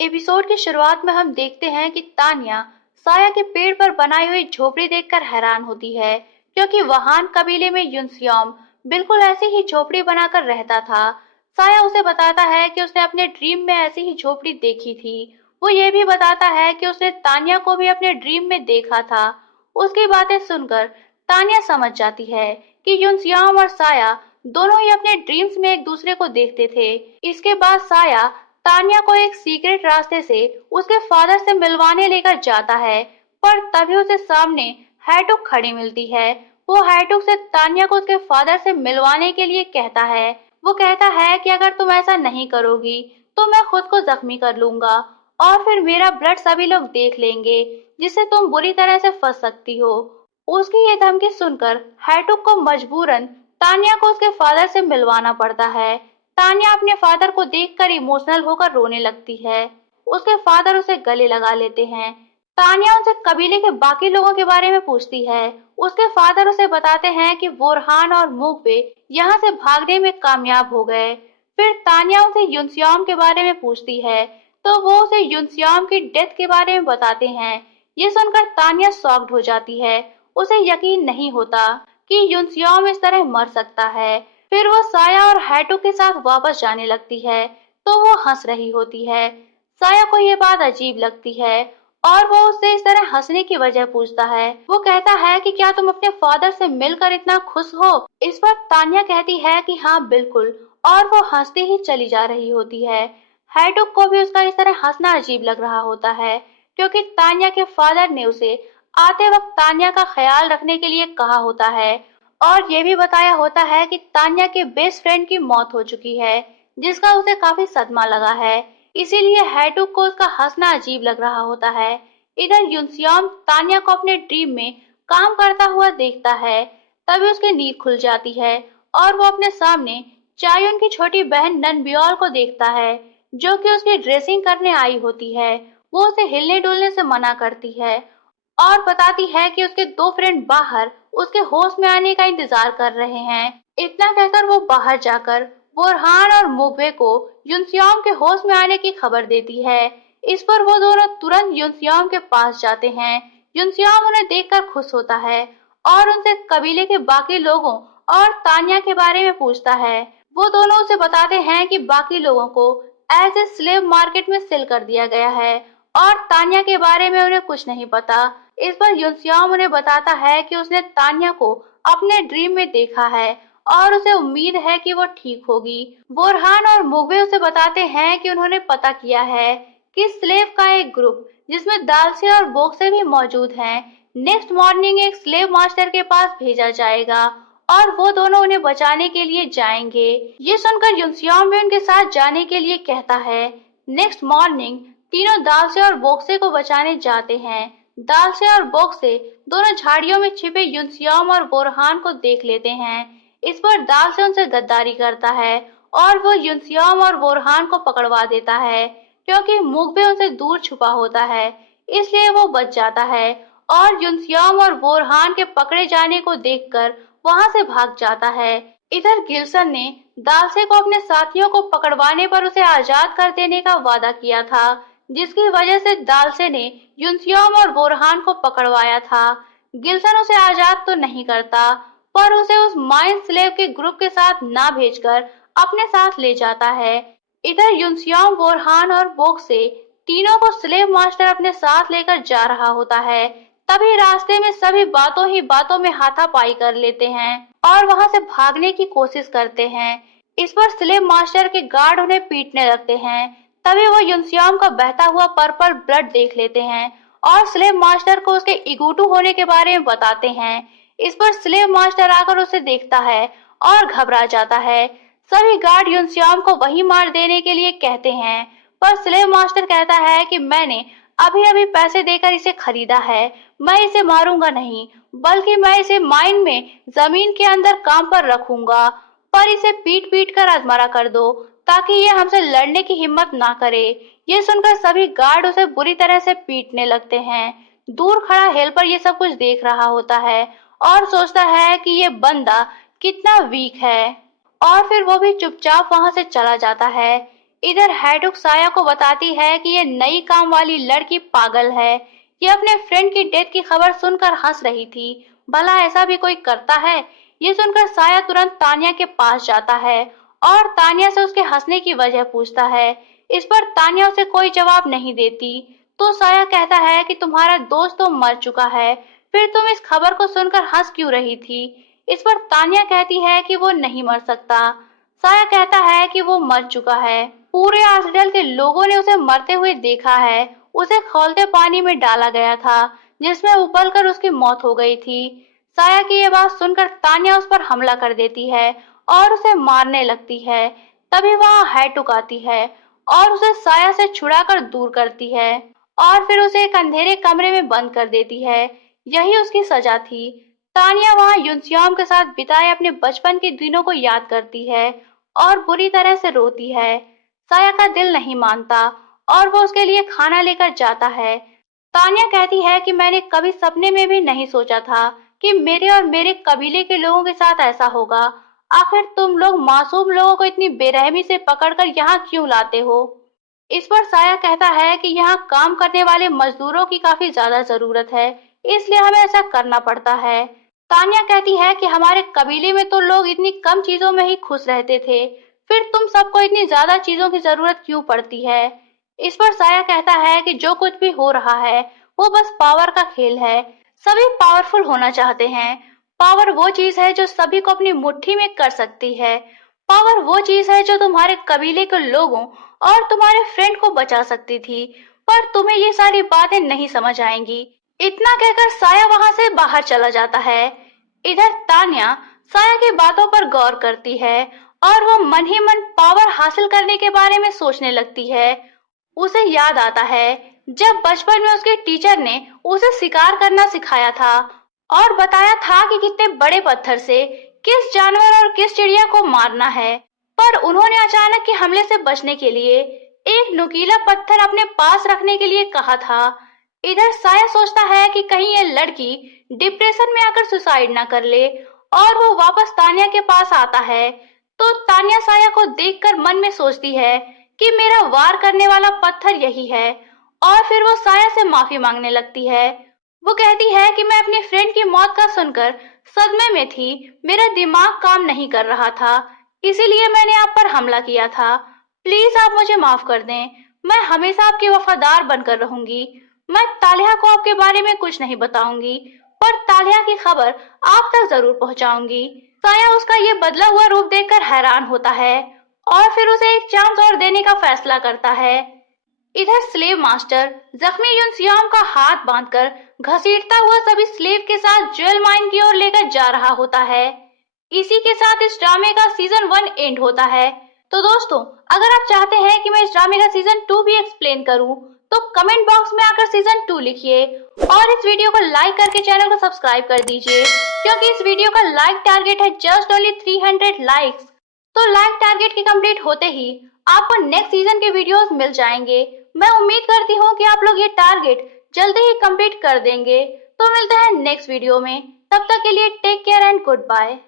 Episode की शुरुआत में हम देखते हैं कि तान्या साया के पेड़ पर बनाई हुई झोपड़ी देखकर हैरान होती है, क्योंकि वहान कबीले में युनसियोम बिल्कुल ऐसी ही झोपड़ी बनाकर रहता था। साया उसे बताता है कि उसने अपने ड्रीम में ऐसी ही झोपड़ी देखी थी। वो ये भी बताता है कि उसने तान्या को भी अपने ड्रीम में देखा था। उसकी बातें सुनकर तान्या समझ जाती है कि युनसियोम और साया दोनों ही अपने ड्रीम्स में एक दूसरे को देखते थे। इसके बाद साया तान्या को एक सीक्रेट रास्ते से उसके फादर से मिलवाने लेकर जाता है, पर तभी उसे सामने हैटुक खड़ी मिलती है। वो हैटुक से तान्या को उसके फादर से मिलवाने के लिए कहता है। वो कहता है कि अगर तुम ऐसा नहीं करोगी तो मैं खुद को जख्मी कर लूंगा और फिर मेरा ब्लड सभी लोग देख लेंगे, जिससे तुम बुरी तरह से फंस सकती हो। उसकी ये धमकी सुनकर हैटुक को मजबूरन तान्या को उसके फादर से मिलवाना पड़ता है। तान्या अपने फादर को देखकर इमोशनल होकर रोने लगती है। उसके फादर उसे गले लगा लेते हैं। तान्या उनसे कबीले के बाकी लोगों के बारे में पूछती है। उसके फादर उसे बताते हैं कि बोरहान और मुगबे यहाँ से भागने में कामयाब हो गए। फिर तान्या उसे युनसियोम के बारे में पूछती है, तो वो उसे युनसियोम की डेथ के बारे में बताते हैं। ये सुनकर तान्या शॉक्ड हो जाती है। उसे यकीन नहीं होता कि युनसियोम इस तरह मर सकता है। फिर वो साया और हैटू के साथ वापस जाने लगती है, तो वो हंस रही होती है। साया को ये बात अजीब लगती है और वो उससे इस तरह हंसने की वजह पूछता है। वो कहता है कि क्या तुम अपने फादर से मिलकर इतना खुश हो? इस पर तान्या कहती है कि हाँ बिल्कुल, और वो हंसती ही चली जा रही होती है। हैटुक को भी उसका इस तरह हंसना अजीब लग रहा होता है, क्योंकि तान्या के फादर ने उसे आते वक्त तान्या का ख्याल रखने के लिए कहा होता है और ये भी बताया होता है कि तान्या के बेस्ट फ्रेंड की मौत हो चुकी है, जिसका उसे काफी सदमा लगा है। इसीलिए हैटुक को उसका हंसना अजीब लग रहा होता है। इधर युनसियोम तान्या को अपने ड्रीम में काम करता हुआ देखता है। तभी उसकी नींद खुल जाती है और वो अपने सामने चायुन की छोटी बहन ननबियोल को देखता है, जो कि उसकी ड्रेसिंग करने आई होती है। वो उसे हिलने डुलने से मना करती है और बताती है कि उसके दो फ्रेंड बाहर उसके होश में आने का इंतजार कर रहे हैं। इतना कहकर वो बाहर जाकर बोरहान और मुगबे को युनसियोम के होश में आने की खबर देती है। इस पर वो दोनों तुरंत युनसियोम के पास जाते हैं। युनसियोम उन्हें देखकर खुश होता है और उनसे कबीले के बाकी लोगों और तान्या के बारे में पूछता है। वो दोनों उसे बताते हैं कि बाकी लोगों को एज ए स्लेव मार्केट में सेल कर दिया गया है और तान्या के बारे में उन्हें कुछ नहीं पता। इस पर युनसियोम उन्हें बताता है कि उसने तान्या को अपने ड्रीम में देखा है और उसे उम्मीद है कि वो ठीक होगी। बोरहान और मुगबे उसे बताते हैं कि उन्होंने पता किया है कि स्लेव का एक ग्रुप, जिसमें दालसे और बोक्से भी मौजूद हैं, नेक्स्ट मॉर्निंग एक स्लेव मास्टर के पास भेजा जाएगा और वो दोनों उन्हें बचाने के लिए जाएंगे। ये सुनकर युनसियोम भी उनके साथ जाने के लिए कहता है। नेक्स्ट मॉर्निंग तीनों दालसे और बोक्से को बचाने जाते हैं। दालसे और बोक्से दोनों झाड़ियों में छिपे युनसियोम और बोरहान को देख लेते हैं। इस पर दालसे उनसे गद्दारी करता है और वो युनसियोम और बोरहान को पकड़वा देता है, क्योंकि मुगबे उनसे दूर छुपा होता है, इसलिए वो बच जाता है और युनसियोम और बोरहान के पकड़े जाने को देखकर वहां से भाग जाता है। इधर गिल्सन ने दालसे को अपने साथियों को पकड़वाने पर उसे आजाद कर देने का वादा किया था, जिसकी वजह से दालसे ने युनसियोम और बोरहान को पकड़वाया था। गिल्सन उसे आजाद तो नहीं करता, पर उसे उस माइन स्लेव के ग्रुप के साथ ना भेजकर अपने साथ ले जाता है। इधर युनसियोम, बोरहान और बोक्से तीनों को स्लेव मास्टर अपने साथ लेकर जा रहा होता है। तभी रास्ते में सभी बातों ही बातों में हाथापाई कर लेते हैं और वहां से भागने की कोशिश करते हैं। इस पर स्लेव मास्टर के गार्ड उन्हें पीटने लगते हैं। तभी वो युनसियोम का बहता हुआ पर्पल ब्लड देख लेते हैं और स्लेव मास्टर को उसके इगूटू होने के बारे में बताते हैं। इस पर स्लेव मास्टर आकर उसे देखता है और घबरा जाता है। सभी गार्ड युनसियोम को वही मार देने के लिए कहते हैं, पर स्लेव मास्टर कहता है कि मैंने अभी अभी पैसे देकर इसे खरीदा है, मैं इसे मारूंगा नहीं, बल्कि मैं इसे माइन में जमीन के अंदर काम पर रखूंगा, पर इसे पीट पीट कर अधमरा कर दो ताकि ये हमसे लड़ने की हिम्मत ना करे। ये सुनकर सभी गार्ड उसे बुरी तरह से पीटने लगते हैं। दूर खड़ा हेल्पर ये सब कुछ देख रहा होता है और सोचता है कि ये बंदा कितना वीक है, और फिर वो भी चुपचाप वहां से चला जाता है। इधर हैडुक साया को बताती है कि ये नई काम वाली लड़की पागल है। ये अपने फ्रेंड की डेथ की खबर सुनकर हंस रही थी। भला ऐसा भी कोई करता है? ये सुनकर साया तुरंत तानिया के पास जाता है और तानिया से उसके हंसने की वजह पूछता है। इस पर तानिया उसे कोई जवाब नहीं देती। तो साया कहता है कि तुम्हारा दोस्त तो मर चुका है, फिर तुम इस खबर को सुनकर हंस क्यों रही थी? इस पर तानिया कहती है कि वो नहीं मर सकता। साया कहता है कि वो मर चुका है। पूरे हॉस्पिटल के लोगों ने उसे मरते हुए देखा है। उसे खौलते पानी में डाला गया था, जिसमें उबलकर उसकी मौत हो गई थी। साया की ये बात सुनकर तानिया उस पर हमला कर देती है और उसे मारने लगती है। तभी वहां हैटुक आती है और उसे साया से छुड़ाकर दूर करती है और फिर उसे एक अंधेरे कमरे में बंद कर देती है। यही उसकी सजा थी। तानिया वहां युनसियोम के साथ बिताए अपने बचपन के दिनों को याद करती है और बुरी तरह से रोती है। साया का दिल नहीं मानता और वो उसके लिए खाना लेकर जाता है। तानिया कहती है कि मैंने कभी सपने में भी नहीं सोचा था कि मेरे और मेरे कबीले के लोगों के साथ ऐसा होगा। आखिर तुम लोग मासूम लोगों को इतनी बेरहमी से पकड़कर यहाँ क्यों लाते हो? इस पर साया कहता है कि यहाँ काम करने वाले मजदूरों की काफी ज्यादा जरूरत है, इसलिए हमें ऐसा करना पड़ता है। तानिया कहती है कि हमारे कबीले में तो लोग इतनी कम चीजों में ही खुश रहते थे, फिर तुम सबको इतनी ज्यादा चीजों की जरूरत क्यों पड़ती है? इस पर साया कहता है कि जो कुछ भी हो रहा है वो बस पावर का खेल है। सभी पावरफुल होना चाहते हैं। पावर वो चीज है जो सभी को अपनी मुट्ठी में कर सकती है। पावर वो चीज है जो तुम्हारे कबीले के लोगों और तुम्हारे फ्रेंड को बचा सकती थी, पर तुम्हें ये सारी बातें नहीं समझ आएंगी। इतना कहकर साया वहां से बाहर चला जाता है। इधर तान्या साया की बातों पर गौर करती है और वो मन ही मन पावर हासिल करने के बारे में सोचने लगती है। उसे याद आता है जब बचपन में उसके टीचर ने उसे शिकार करना सिखाया था और बताया था कि कितने बड़े पत्थर से किस जानवर और किस चिड़िया को मारना है। पर उन्होंने अचानक के हमले से बचने के लिए एक नुकीला पत्थर अपने पास रखने के लिए कहा था। इधर साया सोचता है कि कहीं ये लड़की डिप्रेशन में आकर सुसाइड ना कर ले और वो वापस तानिया के पास आता है। तो तानिया साया को देखकर मन में सोचती है कि मेरा वार करने वाला पत्थर यही है और फिर वो साया से माफी मांगने लगती है। वो कहती है कि मैं अपनी फ्रेंड की मौत का सुनकर सदमे में थी, मेरा दिमाग काम नहीं कर रहा था, इसीलिए मैंने आप पर हमला किया था। प्लीज आप मुझे माफ कर दें, मैं हमेशा आपकी वफादार बनकर रहूंगी। मैं तालिया को आपके बारे में कुछ नहीं बताऊंगी, पर तालिया की खबर आप तक जरूर पहुंचाऊंगी। साया उसका ये बदला हुआ रूप देखकर हैरान होता है और फिर उसे एक चांस और देने का फैसला करता है। इधर स्लेव मास्टर जख्मी युनसियोम का हाथ बांधकर घसीटता हुआ सभी स्लेव के साथ ज्वेल माइन की ओर लेकर जा रहा होता है। इसी के साथ इस ड्रामे का सीजन 1 एंड होता है। तो दोस्तों, अगर आप चाहते हैं कि मैं इस ड्रामे का सीजन 2 भी एक्सप्लेन करूं, तो कमेंट बॉक्स में आकर सीजन 2 लिखिए और इस वीडियो को लाइक करके चैनल को सब्सक्राइब कर दीजिए, क्योंकि इस वीडियो का लाइक टारगेट है जस्ट ओनली 300 लाइक्स। तो लाइक टारगेट के कंप्लीट होते ही आपको नेक्स्ट सीजन के वीडियोस मिल जाएंगे। मैं उम्मीद करती हूँ कि आप लोग ये टारगेट जल्दी ही कंप्लीट कर देंगे। तो मिलते हैं नेक्स्ट वीडियो में, तब तक के लिए take care and good bye.